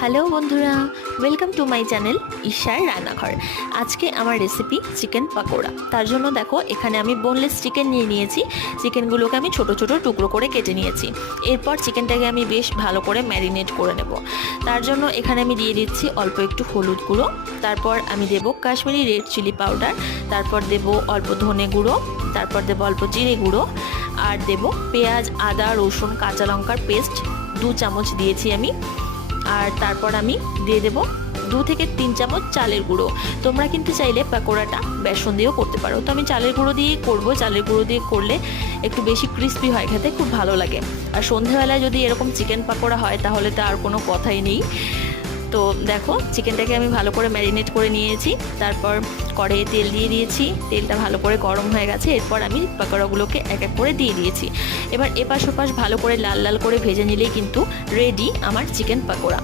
Hello বন্ধুরা, welcome to my channel ঈশার রান্নাঘর। আজকে আমার রেসিপি চিকেন পাকোড়া। তার জন্য দেখো এখানে আমি বোনলেস চিকেন নিয়ে নিয়েছি। চিকেনগুলোকে আমি ছোট ছোট টুকরো করে কেটে নিয়েছি। এরপর চিকেনটাকে আমি বেশ ভালো করে ম্যারিনেট করে নেব। তার জন্য এখানে আমি দিয়ে দিচ্ছি অল্প একটু হলুদ গুঁড়ো, তারপর আমি দেব কাশ্মীরি রেড চিলি পাউডার, তারপর দেব অল্প ধনে গুঁড়ো, তারপর দেব অল্প জিরে গুঁড়ো, আর দেব পেঁয়াজ, আদা, রসুন, কাঁচা লঙ্কার পেস্ট 2 চামচ দিয়েছি আমি। আর তারপর আমি দিয়ে দেব 2 থেকে 3 চামচ চালের গুঁড়ো। তোমরা কিন্তু চাইলে পাকোড়াটা বেসন দিয়েও করতে পারো, তো আমি চালের গুঁড়ো দিয়েই করব। চালের গুঁড়ো দিয়ে করলে একটু বেশি ক্রিস্পি হয়, খেতে খুব ভালো লাগে। আর সন্ধ্যেবেলায় যদি এরকম চিকেন পাকোড়া হয় তাহলে তো আর কোনো কথাই নেই। তো দেখো চিকেনটাকে আমি ভালো করে ম্যারিনেট করে নিয়েছি। তারপর কড়াইয়ে তেল দিয়ে দিয়েছি, তেলটা ভালো করে গরম হয়ে গেছে। এরপর আমি পাকোড়াগুলোকে এক এক করে দিয়ে দিয়েছি। এবার এপাশ ওপাশ ভালো করে লাল লাল করে ভেজে নিলেই কিন্তু রেডি আমার চিকেন পাকোড়া।